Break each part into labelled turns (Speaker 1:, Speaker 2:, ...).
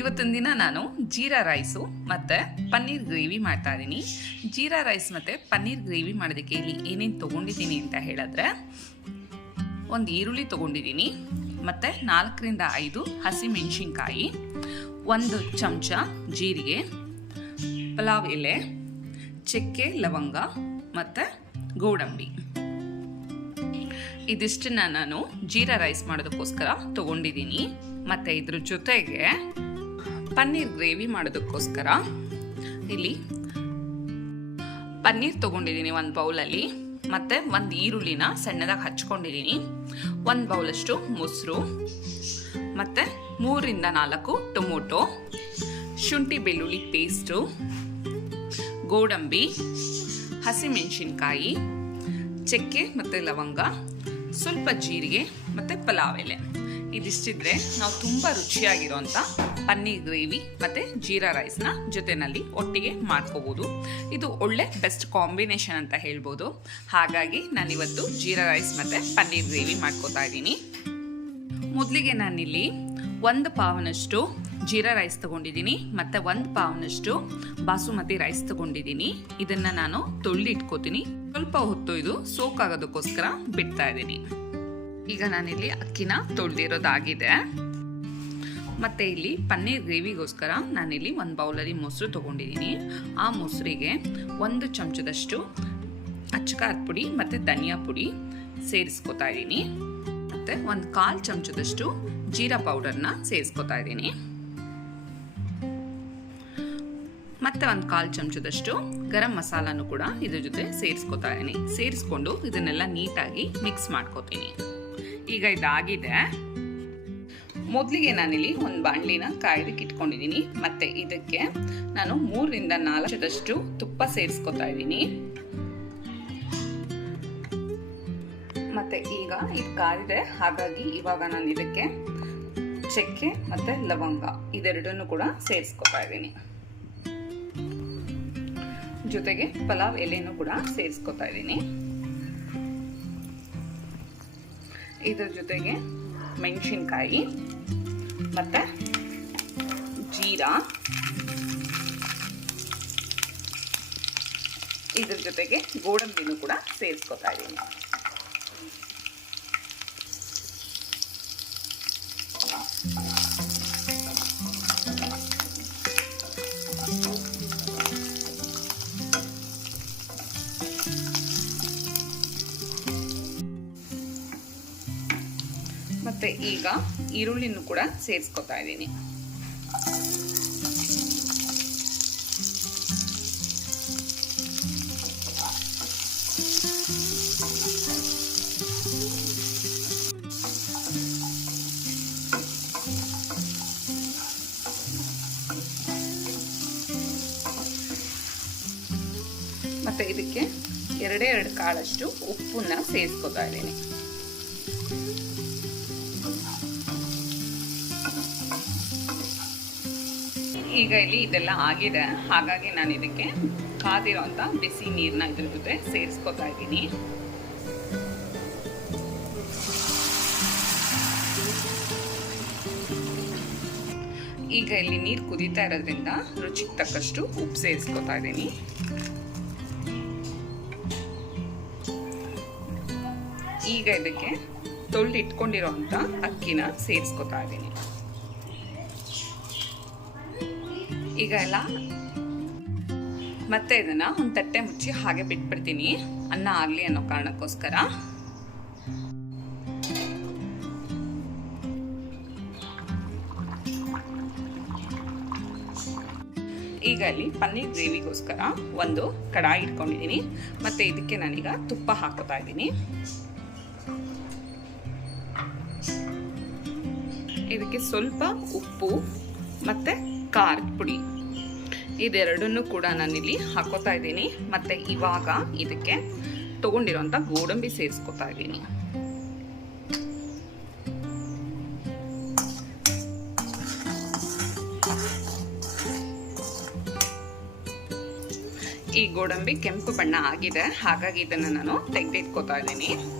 Speaker 1: ಇವತ್ತಿನ ದಿನ ನಾನು ಜೀರಾ ರೈಸು ಮತ್ತು ಪನ್ನೀರ್ ಗ್ರೇವಿ ಮಾಡ್ತಾ ಇದ್ದೀನಿ. ಜೀರಾ ರೈಸ್ ಮತ್ತು ಪನ್ನೀರ್ ಗ್ರೇವಿ ಮಾಡೋದಕ್ಕೆ ಇಲ್ಲಿ ಏನೇನು ತೊಗೊಂಡಿದ್ದೀನಿ ಅಂತ ಹೇಳಿದ್ರೆ, ಒಂದು ಈರುಳ್ಳಿ ತೊಗೊಂಡಿದ್ದೀನಿ, ಮತ್ತು ನಾಲ್ಕರಿಂದ ಐದು ಹಸಿಮೆಣಸಿನ್ಕಾಯಿ, ಒಂದು ಚಮಚ ಜೀರಿಗೆ, ಪಲಾವ್ ಎಲೆ, ಚಕ್ಕೆ ಲವಂಗ, ಮತ್ತು ಗೋಡಂಬಿ. ಇದಿಷ್ಟನ್ನ ನಾನು ಜೀರಾ ರೈಸ್ ಮಾಡೋದಕ್ಕೋಸ್ಕರ ತೊಗೊಂಡಿದ್ದೀನಿ. ಮತ್ತು ಇದ್ರ ಜೊತೆಗೆ ಪನ್ನೀರ್ ಗ್ರೇವಿ ಮಾಡೋದಕ್ಕೋಸ್ಕರ ಇಲ್ಲಿ ಪನ್ನೀರ್ ತೊಗೊಂಡಿದ್ದೀನಿ ಒಂದು ಬೌಲಲ್ಲಿ, ಮತ್ತು ಒಂದು ಈರುಳ್ಳಿನ ಸಣ್ಣದಾಗಿ ಹಚ್ಕೊಂಡಿದ್ದೀನಿ. ಒಂದು ಬೌಲಷ್ಟು ಮೊಸರು, ಮತ್ತು ಮೂರಿಂದ ನಾಲ್ಕು ಟೊಮೊಟೊ, ಶುಂಠಿ ಬೆಳ್ಳುಳ್ಳಿ ಪೇಸ್ಟು, ಗೋಡಂಬಿ, ಹಸಿಮೆಣಸಿನ್ಕಾಯಿ, ಚಕ್ಕೆ ಮತ್ತು ಲವಂಗ, ಸ್ವಲ್ಪ ಜೀರಿಗೆ ಮತ್ತು ಪಲಾವ್ ಎಲೆ. ಇದಿಷ್ಟಿದ್ರೆ ನಾವು ತುಂಬ ರುಚಿಯಾಗಿರೋಂಥ ಪನ್ನೀರ್ ಗ್ರೇವಿ ಮತ್ತು ಜೀರಾ ರೈಸ್ನ ಜೊತೆನಲ್ಲಿ ಒಟ್ಟಿಗೆ ಮಾಡ್ಕೋಬೋದು. ಇದು ಒಳ್ಳೆ ಬೆಸ್ಟ್ ಕಾಂಬಿನೇಷನ್ ಅಂತ ಹೇಳ್ಬೋದು. ಹಾಗಾಗಿ ನಾನಿವತ್ತು ಜೀರಾ ರೈಸ್ ಮತ್ತು ಪನ್ನೀರ್ ಗ್ರೇವಿ ಮಾಡ್ಕೋತಾ ಇದ್ದೀನಿ. ಮೊದಲಿಗೆ ನಾನಿಲ್ಲಿ ಒಂದು ಪಾವನಷ್ಟು ಜೀರಾ ರೈಸ್ ತಗೊಂಡಿದ್ದೀನಿ ಮತ್ತು ಒಂದು ಪಾವನಷ್ಟು ಬಾಸುಮತಿ ರೈಸ್ ತಗೊಂಡಿದ್ದೀನಿ. ಇದನ್ನು ನಾನು ತೊಳೆದಿಟ್ಕೋತೀನಿ ಸ್ವಲ್ಪ ಹೊತ್ತು ಇದು ಸೋಕ್ ಆಗೋದಕ್ಕೋಸ್ಕರ ಬಿಡ್ತಾ ಇದ್ದೀನಿ. ಈಗ ನಾನಿಲ್ಲಿ ಅಕ್ಕಿನ ತೊಳೆದಿರೋದಾಗಿದೆ. ಮತ್ತು ಇಲ್ಲಿ ಪನ್ನೀರ್ ಗ್ರೇವಿಗೋಸ್ಕರ ನಾನಿಲ್ಲಿ ಒಂದು ಬೌಲಲ್ಲಿ ಮೊಸರು ತೊಗೊಂಡಿದ್ದೀನಿ ಆ ಮೊಸರಿಗೆ ಒಂದು ಚಮಚದಷ್ಟು ಅಚ್ಚಕಾರದ ಪುಡಿ ಮತ್ತು ಧನಿಯಾ ಪುಡಿ ಸೇರಿಸ್ಕೊತಾ ಇದ್ದೀನಿ ಮತ್ತು ಒಂದು ಕಾಲು ಚಮಚದಷ್ಟು ಜೀರಾ ಪೌಡರ್ನ ಸೇರಿಸ್ಕೊತಾ ಇದ್ದೀನಿ ಮತ್ತು ಒಂದು ಕಾಲು ಚಮಚದಷ್ಟು ಗರಂ ಮಸಾಲನೂ ಕೂಡ ಇದ್ರ ಜೊತೆ ಸೇರಿಸ್ಕೊತಾ ಇದ್ದೀನಿ ಸೇರಿಸ್ಕೊಂಡು ಇದನ್ನೆಲ್ಲ ನೀಟಾಗಿ ಮಿಕ್ಸ್ ಮಾಡ್ಕೋತೀನಿ. ಈಗ ಇದಾಗಿದೆ. ಮೊದಲಿಗೆ ನಾನಿಲ್ಲಿ ಒಂದು ಬಾಣಲಿನ ಕಾಯ್ದಕ್ಕೆ ಇಟ್ಕೊಂಡಿದ್ದೀನಿ. ಮತ್ತೆ ಇದಕ್ಕೆ ನಾನು ಮೂರರಿಂದ ನಾಲ್ಕದಷ್ಟು ತುಪ್ಪ ಸೇರಿಸ್ಕೊತಾ ಇದ್ದೀನಿ. ಮತ್ತೆ ಈಗ ಇದು ಕಾದಿದೆ ಹಾಗಾಗಿ ಇವಾಗ ನಾನು ಇದಕ್ಕೆ ಚಕ್ಕೆ ಮತ್ತೆ ಲವಂಗ ಇದೆರಡನ್ನು ಕೂಡ ಸೇರಿಸ್ಕೊತಾ ಇದ್ದೀನಿ. ಜೊತೆಗೆ ಪಲಾವ್ ಎಲೆನೂ ಕೂಡ ಸೇರಿಸ್ಕೊತಾ ಇದ್ದೀನಿ. ಇದ್ರ ಜೊತೆಗೆ ಮೆಣಸಿನ್ಕಾಯಿ ಮತ್ತು ಜೀರಾ. ಇದ್ರ ಜೊತೆಗೆ ಗೋಡಂಬಿನೂ ಕೂಡ ಸೇರಿಸ್ಕೊತಾ ಇದ್ದೀನಿ ಮತ್ತೆ ಈಗ ಈರುಳ್ಳಿನೂ ಕೂಡ ಸೇರಿಸ್ಕೊತಾ ಇದ್ದೀನಿ. ಮತ್ತೆ ಇದಕ್ಕೆ ಎರಡೇ ಎರಡು ಕಾಳಷ್ಟು ಉಪ್ಪನ್ನ ಸೇರಿಸ್ಕೊತಾ ಇದ್ದೀನಿ. ಈಗ ಇಲ್ಲಿ ಇದೆಲ್ಲ ಆಗಿದೆ. ಹಾಗಾಗಿ ನಾನು ಇದಕ್ಕೆ ಕಾದಿರೋಂಥ ಬಿಸಿ ನೀರನ್ನ ಇದ್ರ ಜೊತೆ ಸೇರಿಸ್ಕೊತಾ ಇದ್ದೀನಿ. ಈಗ ಇಲ್ಲಿ ನೀರು ಕುದೀತಾ ಇರೋದ್ರಿಂದ ರುಚಿಗೆ ತಕ್ಕಷ್ಟು ಉಪ್ಪು ಸೇರಿಸ್ಕೊತಾ ಇದ್ದೀನಿ. ಈಗ ಇದಕ್ಕೆ ತೊಳೆದು ಅಂತ ಅಕ್ಕಿನ ಸೇರಿಸ್ಕೊತಾ ಇದ್ದೀನಿ. ಈಗ ಎಲ್ಲ ಮತ್ತೆ ಇದನ್ನ ಒಂದು ತಟ್ಟೆ ಮುಚ್ಚಿ ಹಾಗೆ ಬಿಟ್ಬಿಡ್ತೀನಿ. ಅನ್ನ ಆಗಲಿ ಅನ್ನೋ ಕಾರಣಕ್ಕೋಸ್ಕರ. ಈಗ ಅಲ್ಲಿ ಪನ್ನೀರ್ ಗ್ರೇವಿಗೋಸ್ಕರ ಒಂದು ಕಡಾಯಿ ಇಟ್ಕೊಂಡಿದ್ದೀನಿ ಮತ್ತೆ ಇದಕ್ಕೆ ನಾನೀಗ ತುಪ್ಪ ಹಾಕೋತಾ ಇದ್ದೀನಿ. ಇದಕ್ಕೆ ಸ್ವಲ್ಪ ಉಪ್ಪು ಮತ್ತು ಖಾರದ ಪುಡಿ. ಇದೆರಡನ್ನೂ ಕೂಡ ನಾನಿಲ್ಲಿ ಹಾಕೋತಾ ಇದ್ದೀನಿ. ಮತ್ತು ಇವಾಗ ಇದಕ್ಕೆ ತೊಗೊಂಡಿರೋಂಥ ಗೋಡಂಬಿ ಸೇರಿಸ್ಕೊತಾ ಇದ್ದೀನಿ. ಈ ಗೋಡಂಬಿ ಕೆಂಪು ಬಣ್ಣ ಆಗಿದೆ. ಹಾಗಾಗಿ ಇದನ್ನು ನಾನು ತೆಗೆದಿಟ್ಕೋತಾ ಇದ್ದೀನಿ.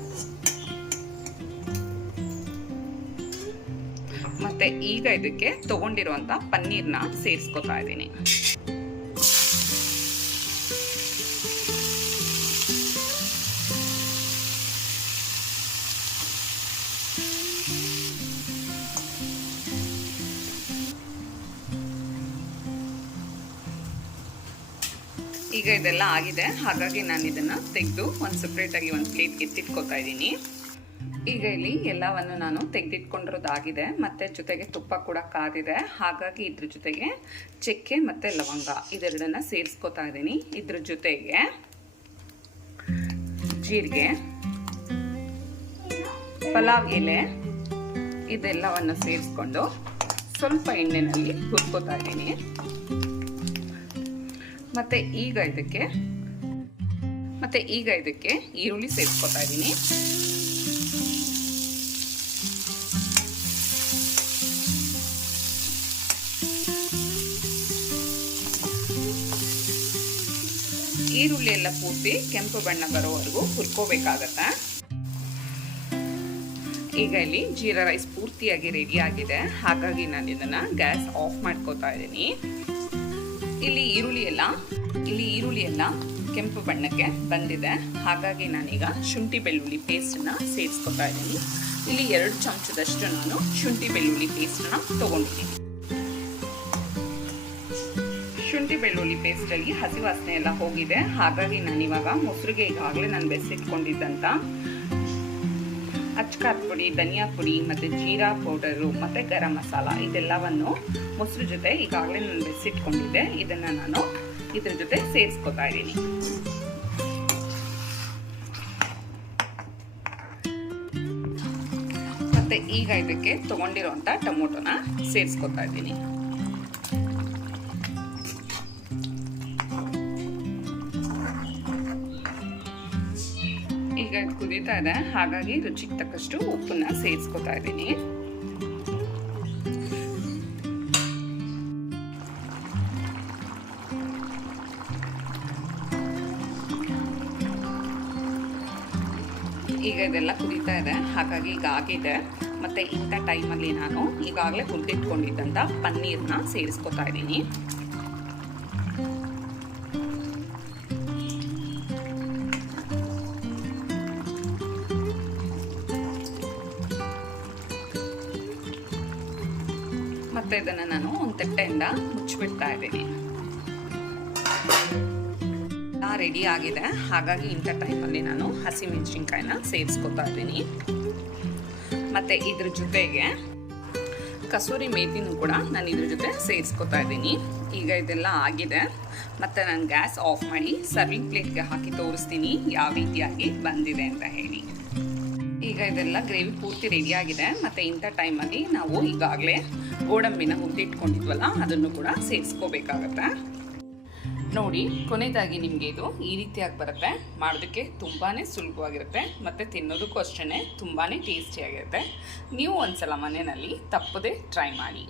Speaker 1: ಮತ್ತು ಈಗ ಇದಕ್ಕೆ ತಗೊಂಡಿರುವಂತ ಪನ್ನೀರ್ನ ಸೇರಿಸ್ಕೊತಾ ಇದ್ದೀನಿ. ಈಗ ಇದೆಲ್ಲ ಆಗಿದೆ. ಹಾಗಾಗಿ ನಾನು ಇದನ್ನ ತೆಗೆದು ಒಂದು ಸಪ್ರೇಟಾಗಿ ಒಂದು ಪ್ಲೇಟ್ಗೆ ಎತ್ತಿಟ್ಕೋತಾ ಇದ್ದೀನಿ. ಈಗ ಇಲ್ಲಿ ಎಲ್ಲವನ್ನು ನಾನು ತೆಗೆದಿಟ್ಕೊಂಡಿರೋದಾಗಿದೆ. ಮತ್ತು ಜೊತೆಗೆ ತುಪ್ಪ ಕೂಡ ಕಾದಿದೆ. ಹಾಗಾಗಿ ಇದ್ರ ಜೊತೆಗೆ ಚಕ್ಕೆ ಮತ್ತು ಲವಂಗ ಇದೆರಡನ್ನ ಸೇರಿಸ್ಕೋತಾ ಇದ್ದೀನಿ. ಇದ್ರ ಜೊತೆಗೆ ಜೀರಿಗೆ, ಪಲಾವ್ ಎಲೆ ಇದೆಲ್ಲವನ್ನು ಸೇರಿಸ್ಕೊಂಡು ಸ್ವಲ್ಪ ಎಣ್ಣೆನಲ್ಲಿ ಹುರ್ಕೋತಾ ಇದ್ದೀನಿ. ಮತ್ತು ಈಗ ಇದಕ್ಕೆ, ಮತ್ತು ಈಗ ಇದಕ್ಕೆ ಈರುಳ್ಳಿ ಸೇರಿಸ್ಕೋತಾ ಇದ್ದೀನಿ. ಈರುಳ್ಳಿ ಎಲ್ಲ ಪೂರ್ತಿ ಕೆಂಪು ಬಣ್ಣ ಬರೋವರೆಗೂ ಹುರ್ಕೋಬೇಕಾಗತ್ತೆ? ಈಗ ಇಲ್ಲಿ ಜೀರಾ ರೈಸ್ ಪೂರ್ತಿಯಾಗಿ ರೆಡಿ ಆಗಿದೆ. ಹಾಗಾಗಿ ನಾನು ಇದನ್ನ ಗ್ಯಾಸ್ ಆಫ್ ಮಾಡ್ಕೋತಾ ಇದ್ದೀನಿ. ಇಲ್ಲಿ ಈರುಳ್ಳಿ ಎಲ್ಲ, ಇಲ್ಲಿ ಈರುಳ್ಳಿ ಎಲ್ಲ ಕೆಂಪು ಬಣ್ಣಕ್ಕೆ ಬಂದಿದೆ. ಹಾಗಾಗಿ ನಾನೀಗ ಶುಂಠಿ ಬೆಳ್ಳುಳ್ಳಿ ಪೇಸ್ಟನ್ನ ಸೇರಿಸ್ಕೊತಾ ಇದ್ದೀನಿ. ಇಲ್ಲಿ ಎರಡು ಚಮಚದಷ್ಟು ನಾನು ಶುಂಠಿ ಬೆಳ್ಳುಳ್ಳಿ ಪೇಸ್ಟನ್ನ ತಗೊಂಡಿದ್ದೀನಿ. ಬೆಳ್ಳುಳ್ಳಿ ಪೇಸ್ಟಲ್ಲಿ ಹಸಿ ವಾಸನೆ ಎಲ್ಲ ಹೋಗಿದೆ. ಹಾಗಾಗಿ ನಾನು ಇವಾಗ ಮೊಸರಿಗೆ ಈಗಾಗಲೇ ನಾನು ಬೆಸಿಟ್ಕೊಂಡಿದ್ದಂಥ ಅಚ್ಕಾರದ ಪುಡಿ, ಧನಿಯಾ ಪುಡಿ ಮತ್ತು ಜೀರಾ ಪೌಡರು ಮತ್ತು ಗರಂ ಮಸಾಲ ಇದೆಲ್ಲವನ್ನು ಮೊಸರು ಜೊತೆ ಈಗಾಗಲೇ ನಾನು ಬೆಸಿಟ್ಕೊಂಡಿದ್ದೆ ಇದನ್ನು ನಾನು ಇದ್ರ ಜೊತೆ ಸೇರಿಸ್ಕೊತಾ ಇದ್ದೀನಿ. ಮತ್ತು ಈಗ ಇದಕ್ಕೆ ತೊಗೊಂಡಿರೋಂಥ ಟೊಮೊಟೊನ ಸೇರಿಸ್ಕೊತಾ ಇದ್ದೀನಿ. ಇದು ಕುದೀತಾ ಇದೆ. ಹಾಗಾಗಿ ರುಚಿಗೆ ತಕ್ಕಷ್ಟು ಉಪ್ಪನ್ನ ಸೇರಿಸ್ಕೊತಾ ಇದ್ದೀನಿ. ಈಗ ಇದೆಲ್ಲ ಕುದೀತಾ ಇದೆ. ಹಾಗಾಗಿ ಈಗ ಆಗಿದೆ. ಮತ್ತೆ ಇಂಥ ಟೈಮಲ್ಲಿ ನಾನು ಈಗಾಗಲೇ ಹುರಿದಿಟ್ಕೊಂಡಿದ್ದಂಥ ಪನ್ನೀರ್ನ ಸೇರಿಸ್ಕೊತಾ ಇದ್ದೀನಿ. ಮುಚ್ಚಿಬಿಡ್ತಾ ಇದ್ದೀನಿ ರೆಡಿ ಆಗಿದೆ. ಹಾಗಾಗಿ ಇಂಥ ಟೈಮಲ್ಲಿ ನಾನು ಹಸಿಮೆಣಸಿನ್ಕಾಯಿನ ಸೇರಿಸ್ಕೊತಾ ಇದ್ದೀನಿ. ಮತ್ತು ಇದ್ರ ಜೊತೆಗೆ ಕಸೂರಿ ಮೇಥಿನೂ ಕೂಡ ನಾನು ಇದ್ರ ಜೊತೆ ಸೇರಿಸ್ಕೊತಾ ಇದ್ದೀನಿ. ಈಗ ಇದೆಲ್ಲ ಆಗಿದೆ. ಮತ್ತು ನಾನು ಗ್ಯಾಸ್ ಆಫ್ ಮಾಡಿ ಸರ್ವಿಂಗ್ ಪ್ಲೇಟ್ಗೆ ಹಾಕಿ ತೋರಿಸ್ತೀನಿ. ಯಾವ ರೀತಿಯಾಗಿ ಬಂದಿದೆ ಅಂತ ಹೇಳಿ. ಈಗ ಇದೆಲ್ಲ ಗ್ರೇವಿ ಪೂರ್ತಿ ರೆಡಿ ಆಗಿದೆ. ಮತ್ತು ಇಂಥ ಟೈಮಲ್ಲಿ ನಾವು ಈಗಾಗಲೇ ಗೋಡಂಬಿನ ಹುರಿದಿಟ್ಕೊಂಡಿದ್ವಲ್ಲ ಅದನ್ನು ಕೂಡ ಸೇರಿಸ್ಕೋಬೇಕಾಗತ್ತೆ. ನೋಡಿ, ಕೊನೆಯದಾಗಿ ನಿಮಗೆ ಇದು ಈ ರೀತಿಯಾಗಿ ಬರುತ್ತೆ. ಮಾಡೋದಕ್ಕೆ ತುಂಬಾ ಸುಲಭವಾಗಿರುತ್ತೆ. ಮತ್ತು ತಿನ್ನೋದಕ್ಕೂ ಅಷ್ಟೇ ತುಂಬಾ ಟೇಸ್ಟಿಯಾಗಿರುತ್ತೆ ನೀವು ಒಂದ್ಸಲ ಮನೆಯಲ್ಲಿ ತಪ್ಪದೇ ಟ್ರೈ ಮಾಡಿ.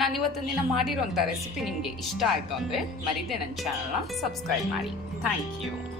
Speaker 1: ನಾನು ಇವತ್ತಿನ ದಿನ ಮಾಡಿರೋಂಥ ರೆಸಿಪಿ ನಿಮಗೆ ಇಷ್ಟ ಆಯಿತು ಅಂದರೆ ಮರಿದೆ ನನ್ನ ಚಾನಲ್ನ ಸಬ್ಸ್ಕ್ರೈಬ್ ಮಾಡಿ. Thank you